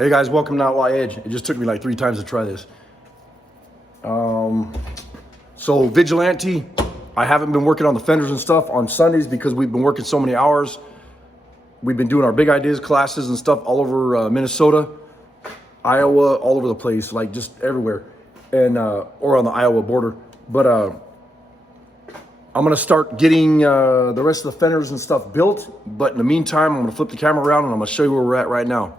Hey guys, welcome to Outlaw Edge. It just took me like 3 times to try this. So Vigilante, I haven't been working on the fenders and stuff on Sundays because we've been working so many hours. We've been doing our big ideas classes and stuff all over Minnesota, Iowa, all over the place, like just everywhere, and or on the Iowa border. But I'm gonna start getting the rest of the fenders and stuff built. But in the meantime, I'm gonna flip the camera around and I'm gonna show you where we're at right now.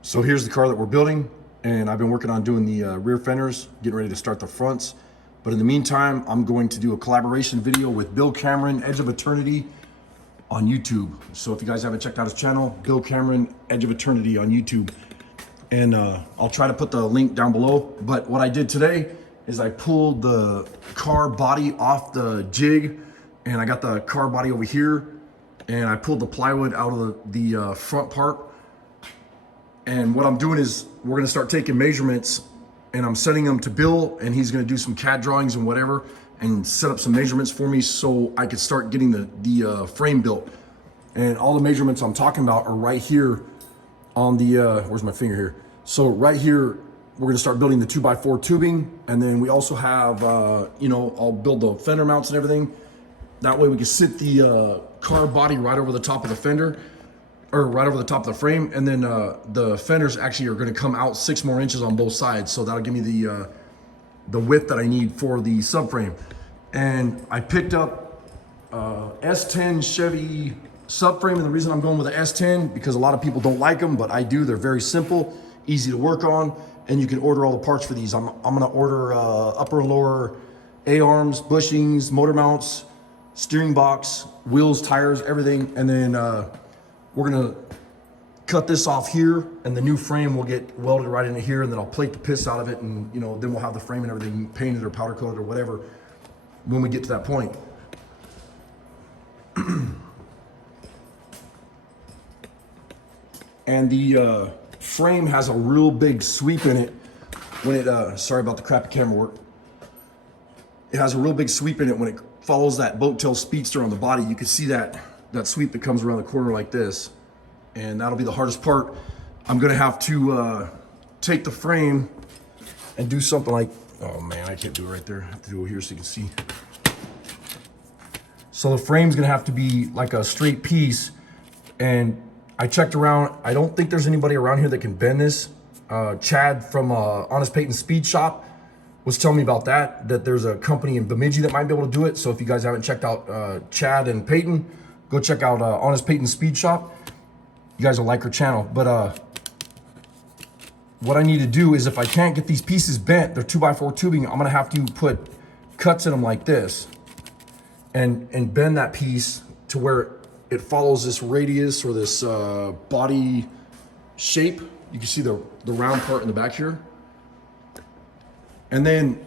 So here's the car that we're building, and I've been working on doing the rear fenders, getting ready to start the fronts. But in the meantime, I'm going to do a collaboration video with Bill Cameron, Edge of Eternity on YouTube. So if you guys haven't checked out his channel, Bill Cameron, Edge of Eternity on YouTube. And I'll try to put the link down below. But what I did today is I pulled the car body off the jig, and I got the car body over here, and I pulled the plywood out of the front part. And what I'm doing is we're gonna start taking measurements, and I'm sending them to Bill, and he's gonna do some CAD drawings and whatever, and set up some measurements for me so I could start getting the frame built. And all the measurements I'm talking about are right here on the, where's my finger here? So right here, we're gonna start building the 2x4 tubing, and then we also have, I'll build the fender mounts and everything. That way we can sit the car body right over the top of the fender, or right over the top of the frame, and then the fenders actually are going to come out 6 more inches on both sides, so that'll give me the width that I need for the subframe. And I picked up S10 Chevy subframe, and the reason I'm going with the S10 because a lot of people don't like them, but I do. They're very simple, easy to work on, and you can order all the parts for these. I'm going to order upper and lower A-arms, bushings, motor mounts, steering box, wheels, tires, everything, and then we're gonna cut this off here, and the new frame will get welded right into here, and then I'll plate the piss out of it, and then we'll have the frame and everything painted or powder coated or whatever when we get to that point. And the frame has a real big sweep in it when it, sorry about the crappy camera work. It has a real big sweep in it when it follows that boat tail speedster on the body. You can see that sweep that comes around the corner like this, and that'll be the hardest part. I'm gonna have to take the frame and do something like, oh man, I can't do it right there. I have to do it here so you can see. So the frame's gonna have to be like a straight piece, and I checked around. I don't think there's anybody around here that can bend this. Chad from Honest Peyton Speed Shop was telling me about that there's a company in Bemidji that might be able to do it. So if you guys haven't checked out Chad and Peyton, go check out Honest Peyton Speed Shop. You guys will like her channel. But what I need to do is, if I can't get these pieces bent, they're 2x4 tubing, I'm gonna have to put cuts in them like this and bend that piece to where it follows this radius or this body shape. You can see the round part in the back here. And then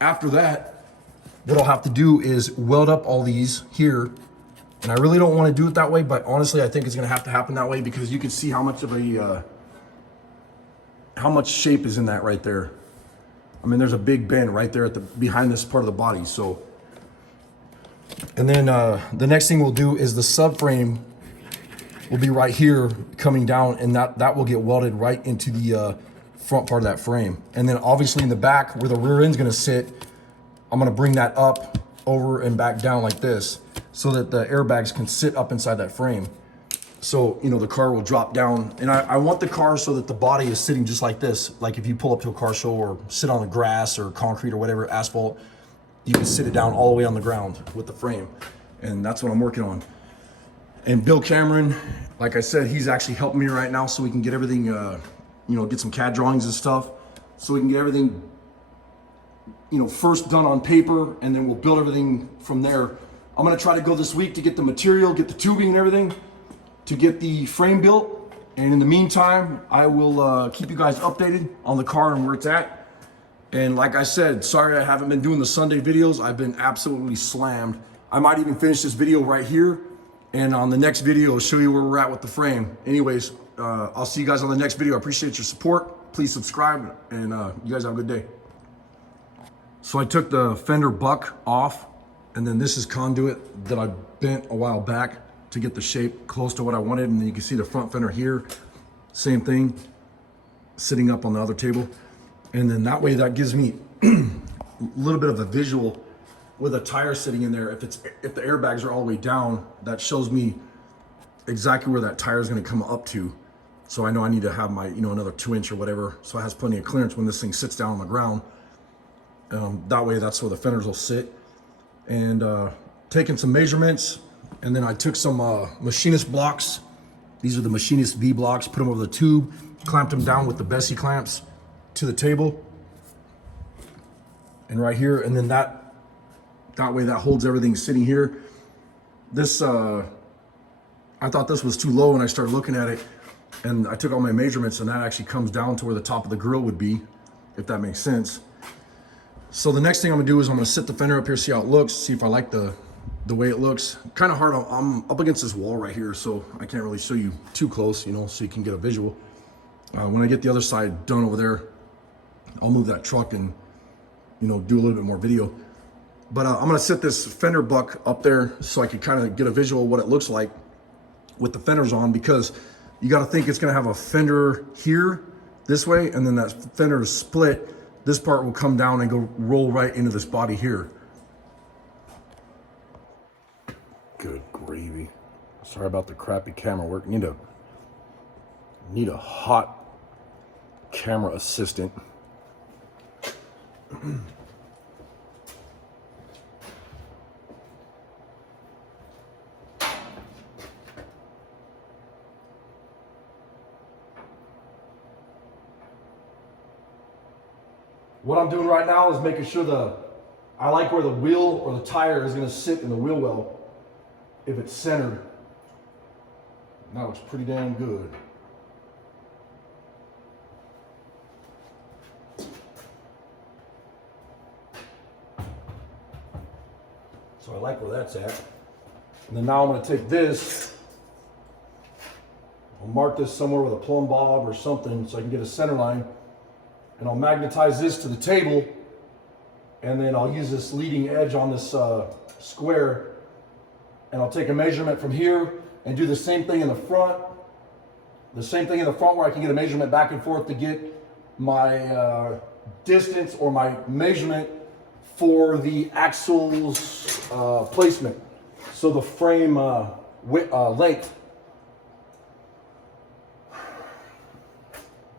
after that, what I'll have to do is weld up all these here. And I really don't want to do it that way, but honestly, I think it's going to have to happen that way because you can see how much of a, how much shape is in that right there. I mean, there's a big bend right there at the behind this part of the body. So, and then the next thing we'll do is the subframe will be right here coming down, and that will get welded right into the front part of that frame. And then obviously in the back where the rear end's going to sit, I'm going to bring that up over and back down like this, so that the airbags can sit up inside that frame. So, the car will drop down. And I want the car so that the body is sitting just like this. Like if you pull up to a car show or sit on the grass or concrete or whatever, asphalt, you can sit it down all the way on the ground with the frame. And that's what I'm working on. And Bill Cameron, like I said, he's actually helping me right now so we can get everything, get some CAD drawings and stuff. So we can get everything, first done on paper, and then we'll build everything from there. I'm gonna try to go this week to get the material, get the tubing and everything, to get the frame built. And in the meantime, I will keep you guys updated on the car and where it's at. And like I said, sorry I haven't been doing the Sunday videos. I've been absolutely slammed. I might even finish this video right here, and on the next video, I'll show you where we're at with the frame. Anyways, I'll see you guys on the next video. I appreciate your support. Please subscribe, and you guys have a good day. So I took the fender buck off, And then this is conduit that I bent a while back to get the shape close to what I wanted. And then you can see the front fender here, same thing, sitting up on the other table. And then that way that gives me a little bit of a visual with a tire sitting in there. If the airbags are all the way down, that shows me exactly where that tire is going to come up to. So I know I need to have my, another 2-inch or whatever. So it has plenty of clearance when this thing sits down on the ground. That way that's where the fenders will sit. And taking some measurements, and then I took some machinist blocks. These are the machinist V blocks, put them over the tube, clamped them down with the Bessie clamps to the table. And right here, and then that way that holds everything sitting here. This, I thought this was too low, and I started looking at it, and I took all my measurements, and that actually comes down to where the top of the grill would be, if that makes sense. So the next thing I'm gonna do is I'm gonna sit the fender up here, see how it looks, see if I like the way it looks. Kind of hard, I'm up against this wall right here, so I can't really show you too close, so you can get a visual. When I get the other side done over there, I'll move that truck and, do a little bit more video. But I'm gonna sit this fender buck up there so I can kind of get a visual of what it looks like with the fenders on, because you gotta think it's gonna have a fender here, this way, and then that fender is split. This part will come down and go roll right into this body here. Good gravy. Sorry about the crappy camera work. Need a hot camera assistant. What I'm doing right now is making sure I like where the wheel or the tire is gonna sit in the wheel well, if it's centered. That looks pretty damn good. So I like where that's at. And then now I'm gonna take this, I'll mark this somewhere with a plumb bob or something so I can get a center line. And I'll magnetize this to the table, and then I'll use this leading edge on this square, and I'll take a measurement from here and do the same thing in the front. The same thing in the front where I can get a measurement back and forth to get my distance or my measurement for the axle's placement. So the frame length.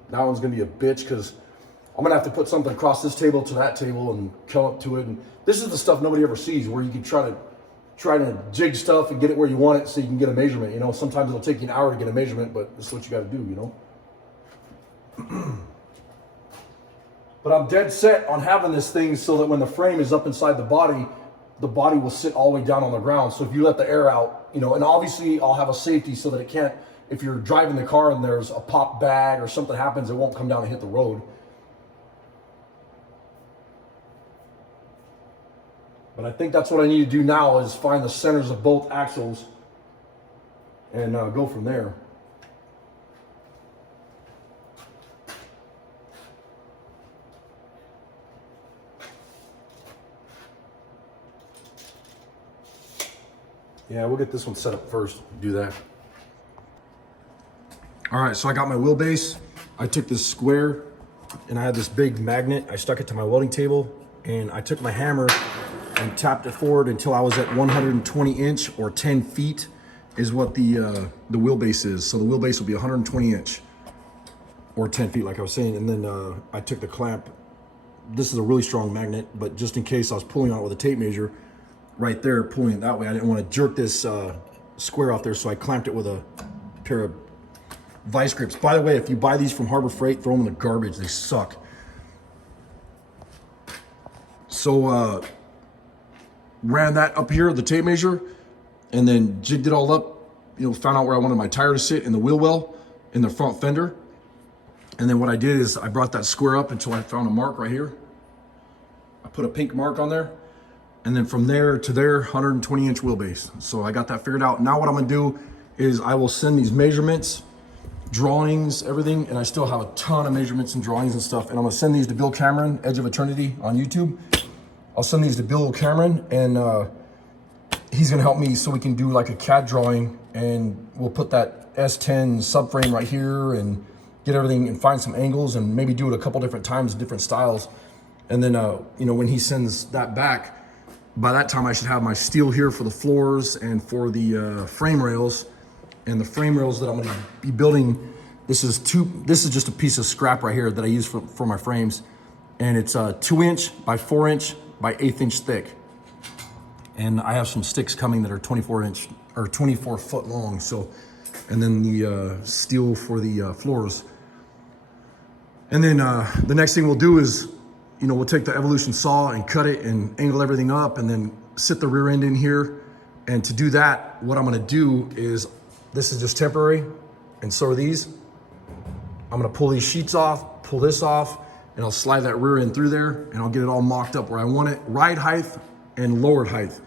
That one's gonna be a bitch because I'm gonna have to put something across this table to that table and come up to it. And this is the stuff nobody ever sees, where you can try to jig stuff and get it where you want it so you can get a measurement. Sometimes it'll take you an hour to get a measurement, but this is what you gotta do, But I'm dead set on having this thing so that when the frame is up inside the body will sit all the way down on the ground. So if you let the air out, and obviously I'll have a safety so that it can't, if you're driving the car and there's a pop bag or something happens, it won't come down and hit the road. But I think that's what I need to do now, is find the centers of both axles and go from there. Yeah, we'll get this one set up first, do that. All right, so I got my wheelbase. I took this square and I had this big magnet. I stuck it to my welding table and I took my hammer and tapped it forward until I was at 120 inch or 10 feet is what the wheelbase is. So the wheelbase will be 120 inch or 10 feet, like I was saying. And then I took the clamp. This is a really strong magnet, but just in case I was pulling on it with a tape measure right there, pulling it that way, I didn't want to jerk this square off there. So I clamped it with a pair of vice grips. By the way, if you buy these from Harbor Freight, throw them in the garbage. They suck. So ran that up here, the tape measure, and then jigged it all up, found out where I wanted my tire to sit in the wheel well, in the front fender. And then what I did is I brought that square up until I found a mark right here. I put a pink mark on there. And then from there to there, 120 inch wheelbase. So I got that figured out. Now what I'm gonna do is I will send these measurements, drawings, everything, and I still have a ton of measurements and drawings and stuff. And I'm gonna send these to Bill Cameron, Edge of Eternity on YouTube. I'll send these to Bill Cameron, and he's gonna help me so we can do like a CAD drawing, and we'll put that S10 subframe right here and get everything and find some angles and maybe do it a couple different times, different styles. And then, you know, when he sends that back, by that time I should have my steel here for the floors and for the frame rails. And the frame rails that I'm gonna be building, this is just a piece of scrap right here that I use for my frames. And it's 2" by 4" by 1/8" thick. And I have some sticks coming that are 24" or 24 foot long. So, and then the steel for the floors. And then the next thing we'll do is, you know, we'll take the Evolution saw and cut it and angle everything up and then sit the rear end in here. And to do that, what I'm gonna do is, this is just temporary, and so are these. I'm gonna pull these sheets off, pull this off, and I'll slide that rear end through there, and I'll get it all mocked up where I want it, ride height and lowered height,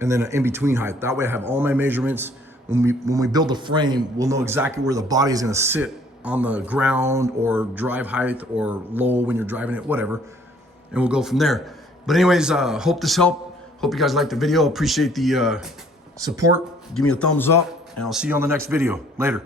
and then an in-between height. That way I have all my measurements. When we build the frame, we'll know exactly where the body is gonna sit on the ground or drive height or low when you're driving it, whatever. And we'll go from there. But anyways, hope this helped. Hope you guys liked the video. Appreciate the support. Give me a thumbs up, and I'll see you on the next video. Later.